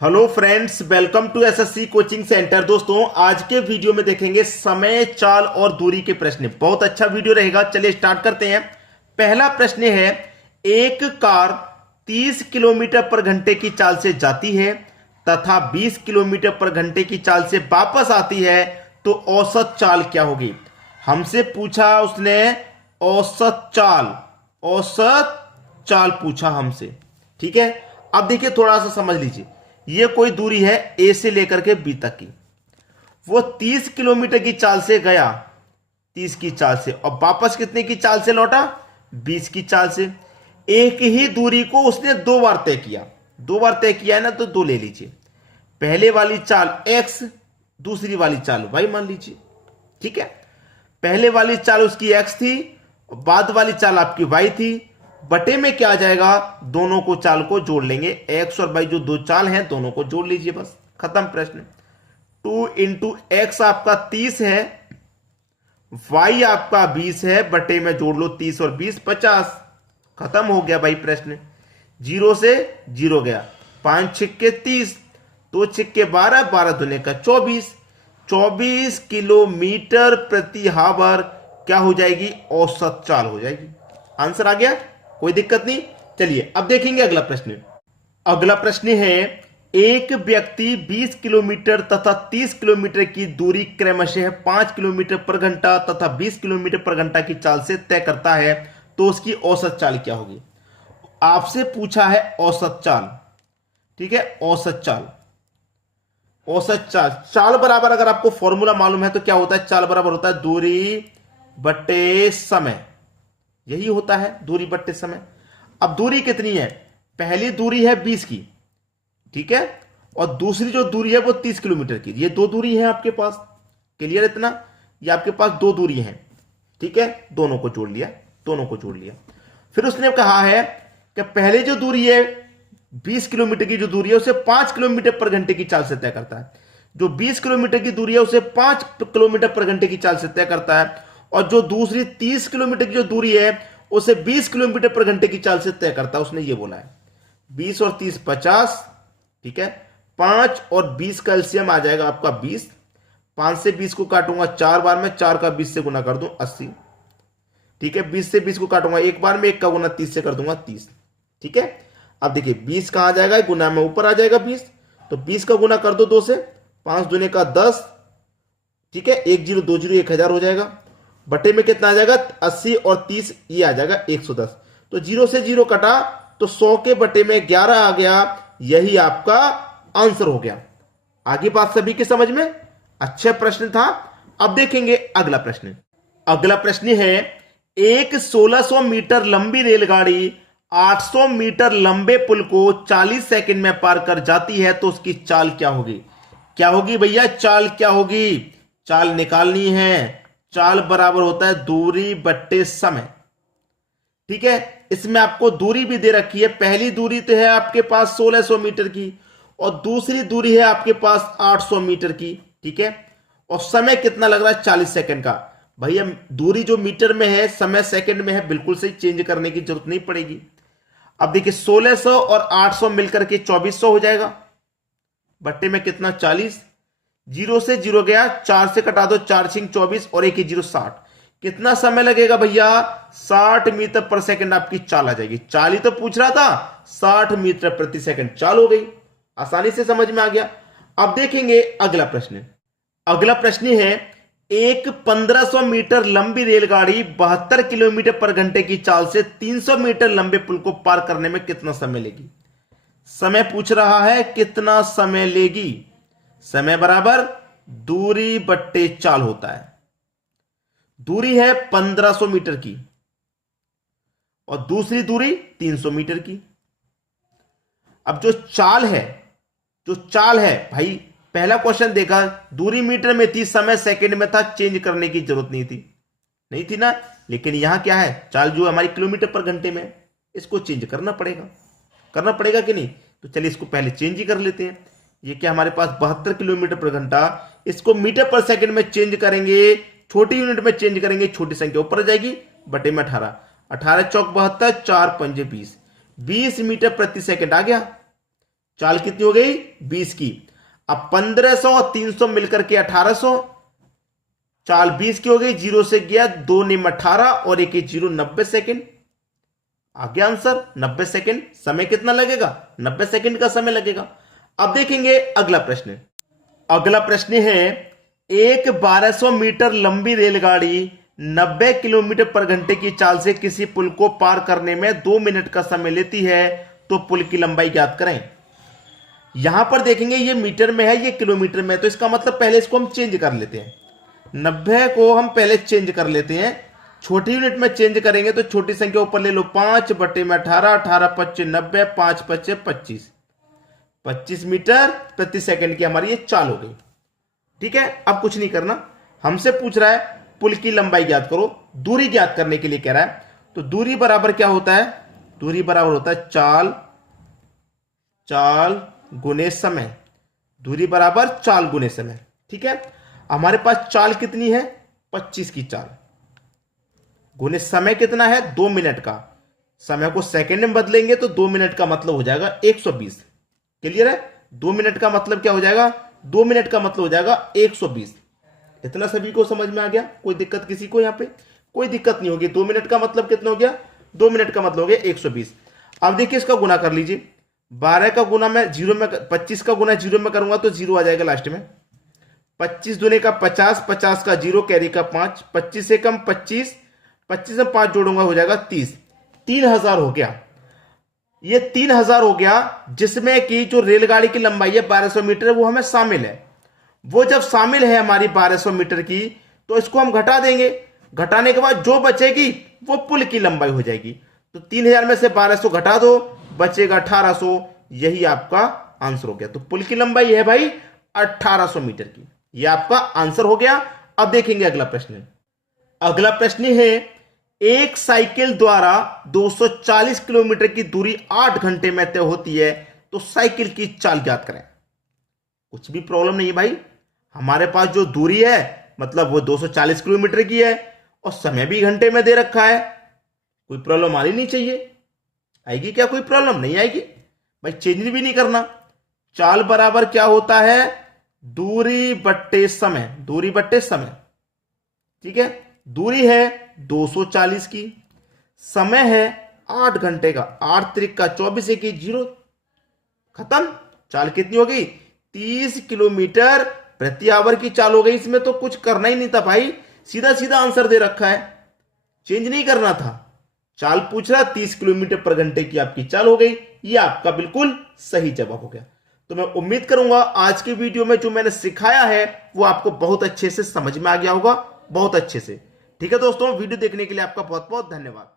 Hello friends, welcome to SSC coaching centre. दोस्तों, आज के वीडियो में देखेंगे समय, चाल और दूरी के प्रश्न। बहुत अच्छा वीडियो रहेगा। चलिए स्टार्ट करते हैं। पहला प्रश्न है, एक कार 30 किलोमीटर पर घंटे की चाल से जाती है तथा 20 किलोमीटर पर घंटे की चाल से वापस आती है, तो औसत चाल क्या होगी? हमसे पूछा उसने औसत चाल पूछा हमसे। ठीक है, अब देखिए, थोड़ा सा समझ लीजिए। ये कोई दूरी है ए से लेकर के बी तक की। वो 30 किलोमीटर की चाल से गया, 30 की चाल से, और वापस कितने की चाल से लौटा? 20 की चाल से। एक ही दूरी को उसने दो बार तय किया। दो बार तय किया है ना, तो दो ले लीजिए। पहले वाली चाल x, दूसरी वाली चाल y मान लीजिए। ठीक है, पहले वाली चाल उसकी x थी, बाद वाली चाल आपकी y थी। बटे में क्या आ जाएगा? दोनों को चाल को जोड़ लेंगे। x और y जो दो चाल हैं, दोनों को जोड़ लीजिए, बस खत्म प्रश्न। 2 इंटू एक्स आपका 30 है, y आपका 20 है, बटे में जोड़ लो 30 और 20 50। खत्म हो गया भाई प्रश्न। जीरो से जीरो गया, 5 छिक्के 30, 2 छिक्के 12, 12 दूने का 24। 24 किलोमीटर प्रति हावर क्या हो जाएगी? औसत चाल हो जाएगी। आंसर आ गया, कोई दिक्कत नहीं। चलिए अब देखेंगे अगला प्रश्न। अगला प्रश्न है, एक व्यक्ति 20 किलोमीटर तथा 30 किलोमीटर की दूरी क्रमशः 5 किलोमीटर पर घंटा तथा 20 किलोमीटर पर घंटा की चाल से तय करता है, तो उसकी औसत चाल क्या होगी? आपसे पूछा है औसत चाल। ठीक है, औसत चाल। औसत चाल, चाल बराबर, अगर आपको फॉर्मूला मालूम है तो क्या होता है? चाल बराबर होता है दूरी बटे समय। यही होता है, दूरी बट्टे समय। अब दूरी कितनी है? पहली दूरी है 20 की, ठीक है, और दूसरी जो दूरी है वो 30 किलोमीटर की। ये दो दूरी है आपके पास। क्लियर इतना? ये आपके पास दो दूरी है। ठीक है, दोनों को जोड़ लिया, दोनों को जोड़ लिया। फिर उसने कहा है कि पहले जो दूरी है 20 किलोमीटर की, जो दूरी है उसे 5 किलोमीटर पर घंटे की चाल से तय करता है। जो 20 किलोमीटर की दूरी है उसे 5 किलोमीटर पर घंटे की चाल से तय करता है, और जो दूसरी 30 किलोमीटर की जो दूरी है उसे 20 किलोमीटर पर घंटे की चाल से तय करता है। उसने ये बोला है 20 और 30 50। ठीक है, 5 और 20 का एलसीएम आ जाएगा आपका 20। 5 से 20 को काटूंगा 4 बार में, 4 का 20 से गुना कर दूं 80। ठीक है, 20 से 20 को काटूंगा एक बार में, 1 का गुना 30 से कर दूंगा 30। ठीक है, अब देखिए 20 कहां जाएगा? गुना में ऊपर आ जाएगा 20, तो 20 का गुना कर दो 2 से, 5 दूने का 10। ठीक है, 1 0 2 0 1000 हो जाएगा। बटे में कितना आ जाएगा? 80 और 30, ये आ जाएगा 110। तो 0 से 0 कटा तो 100 के बटे में 11 आ गया। यही आपका आंसर हो गया। आगे बात सभी के समझ में? अच्छा प्रश्न था। अब देखेंगे अगला प्रश्न। अगला प्रश्न है, एक 1600 मीटर लंबी रेलगाड़ी 800 मीटर लंबे पुल को 40 सेकंड में पार कर जाती है, तो उसकी चाल क्या होगी? क्या होगी भैया? चाल क्या होगी? चाल निकालनी है। चाल बराबर होता है दूरी बट्टे समय। ठीक है, इसमें आपको दूरी भी दे रखी है। पहली दूरी तो है आपके पास 1600 मीटर की, और दूसरी दूरी है आपके पास 800 मीटर की। ठीक है, और समय कितना लग रहा है? 40 सेकंड का। भैया दूरी जो मीटर में है, समय सेकंड में है, बिल्कुल सही, चेंज करने की जरूरत नहीं पड़ेगी। अब देखिए 1600 और 800 मिलकर के 2400 हो जाएगा। बट्टे में कितना? 40। 0 से 0 गया, 4 से कटा दो, 4 6 24 और 1 0 60। कितना समय लगेगा भैया? 60 मीटर पर सेकंड आपकी चाल आ जाएगी। चाल ही तो पूछ रहा था, 60 मीटर प्रति सेकंड चाल हो गई। आसानी से समझ में आ गया। अब देखेंगे अगला प्रश्न। अगला प्रश्न है, एक 1500 मीटर लंबी रेलगाड़ी 72 किलोमीटर पर घंटे की चाल से 300 मीटर लंबे पुल को पार करने में कितना समय लेगी? समय पूछ रहा है, कितना समय लेगी? समय बराबर दूरी बट्टे चाल होता है। दूरी है 1500 मीटर की और दूसरी दूरी 300 मीटर की। अब जो चाल है भाई, पहला क्वेश्चन देखा, दूरी मीटर में थी, समय सेकंड में था, चेंज करने की जरूरत नहीं थी ना। लेकिन यहां क्या है? चाल जो हमारी किलोमीटर पर घंटे में, इसको चेंज करना पड़ेगा कि नहीं? तो चलिए इसको पहले चेंज ही कर लेते हैं। ये क्या हमारे पास 72 किलोमीटर पर घंटा, इसको मीटर पर सेकंड में चेंज करेंगे, छोटी यूनिट में चेंज करेंगे, छोटी संख्या ऊपर आ जाएगी, बटे में 18। 18 चौक 72, 4 पंजे 20, 20 मीटर प्रति सेकंड आ गया। चाल कितनी हो गई 20 की। अब 1500 और 300 मिलकर के 1800, चाल 20 की हो गई, जीरो से गया, 2 निम 18 और 1 जीरो, 90 सेकेंड। आ गया आंसर 90 सेकेंड। समय कितना लगेगा 90 सेकेंड का समय लगेगा। अब देखेंगे अगला प्रश्न। अगला प्रश्न है एक 1200 मीटर लंबी रेलगाड़ी 90 किलोमीटर पर घंटे की चाल से किसी पुल को पार करने में 2 मिनट का समय लेती है, तो पुल की लंबाई ज्ञात करें। यहां पर देखेंगे ये मीटर में है, ये किलोमीटर में है, तो इसका मतलब पहले इसको हम चेंज कर लेते हैं। 90 को हम पहले चेंज कर लेते हैं, छोटी यूनिट में चेंज करेंगे तो छोटी संख्या ऊपर ले लो, 5 बटे में 18, 18 पच्चे 90, 5 पच्चे 25, 25 मीटर प्रति सेकंड की हमारी ये चाल हो गई। ठीक है, अब कुछ नहीं करना, हमसे पूछ रहा है पुल की लंबाई ज्ञात करो, दूरी ज्ञात करने के लिए कह रहा है। तो दूरी बराबर क्या होता है, दूरी बराबर होता है चाल गुने समय। दूरी बराबर चाल गुने समय। ठीक है, हमारे पास चाल कितनी है 25 की चाल, गुने समय कितना है 2 मिनट का। समय को सेकंड में बदलेंगे तो 2 मिनट का मतलब हो जाएगा 120। क्लियर है, 2 मिनट का मतलब क्या हो जाएगा, 2 मिनट का मतलब हो जाएगा 120। इतना सभी को समझ में आ गया, कोई दिक्कत किसी को, यहां पे कोई दिक्कत नहीं होगी। 2 मिनट का मतलब कितना हो गया, 2 मिनट का मतलब हो गया 120। अब देखिए इसका गुना कर लीजिए, 12 का गुना मैं जीरो में, 25 का गुना जीरो में करूंगा तो जीरो आ जाएगा लास्ट में। 25 दूने का 50, 50 का जीरो, कैरी का 5, 25 से कम 25, 25 में 5 जोड़ूंगा हो जाएगा 30, 3000 हो गया। ये 3000 हो गया, जिसमें कि जो रेलगाड़ी की लंबाई है 1200 मीटर वो हमें शामिल है। वो जब शामिल है हमारी 1200 मीटर की, तो इसको हम घटा देंगे, घटाने के बाद जो बचेगी वो पुल की लंबाई हो जाएगी। तो 3000 में से 1200 घटा दो, बचेगा 1800, यही आपका आंसर हो गया। तो पुल की लंबाई है भाई 1800 मीटर की, यह आपका आंसर हो गया। अब देखेंगे अगला प्रश्न। अगला प्रश्न है एक साइकिल द्वारा 240 किलोमीटर की दूरी 8 घंटे में तय होती है, तो साइकिल की चाल ज्ञात करें। कुछ भी प्रॉब्लम नहीं है भाई, हमारे पास जो दूरी है मतलब वो 240 किलोमीटर की है और समय भी घंटे में दे रखा है, कोई प्रॉब्लम आनी नहीं चाहिए। आएगी क्या, कोई प्रॉब्लम नहीं आएगी भाई, चेंज भी नहीं करना। चाल बराबर क्या होता है, दूरी बट्टे समय, दूरी बट्टे समय। ठीक है, दूरी है 240 की, समय है 8 घंटे का, 8 त्रिक का 24, 1 जीरो, खत्म। चाल कितनी हो गई 30 किलोमीटर प्रति आवर की चाल हो गई। इसमें तो कुछ करना ही नहीं था भाई, सीधा सीधा आंसर दे रखा है, चेंज नहीं करना था। चाल पूछ रहा 30 किलोमीटर पर घंटे की आपकी चाल हो गई, ये आपका बिल्कुल सही जवाब हो गया। तो मैं उम्मीद करूंगा आज की वीडियो में जो मैंने सिखाया है वो आपको बहुत अच्छे से समझ में आ गया होगा, बहुत अच्छे से। ठीक है दोस्तों, वीडियो देखने के लिए आपका बहुत बहुत धन्यवाद।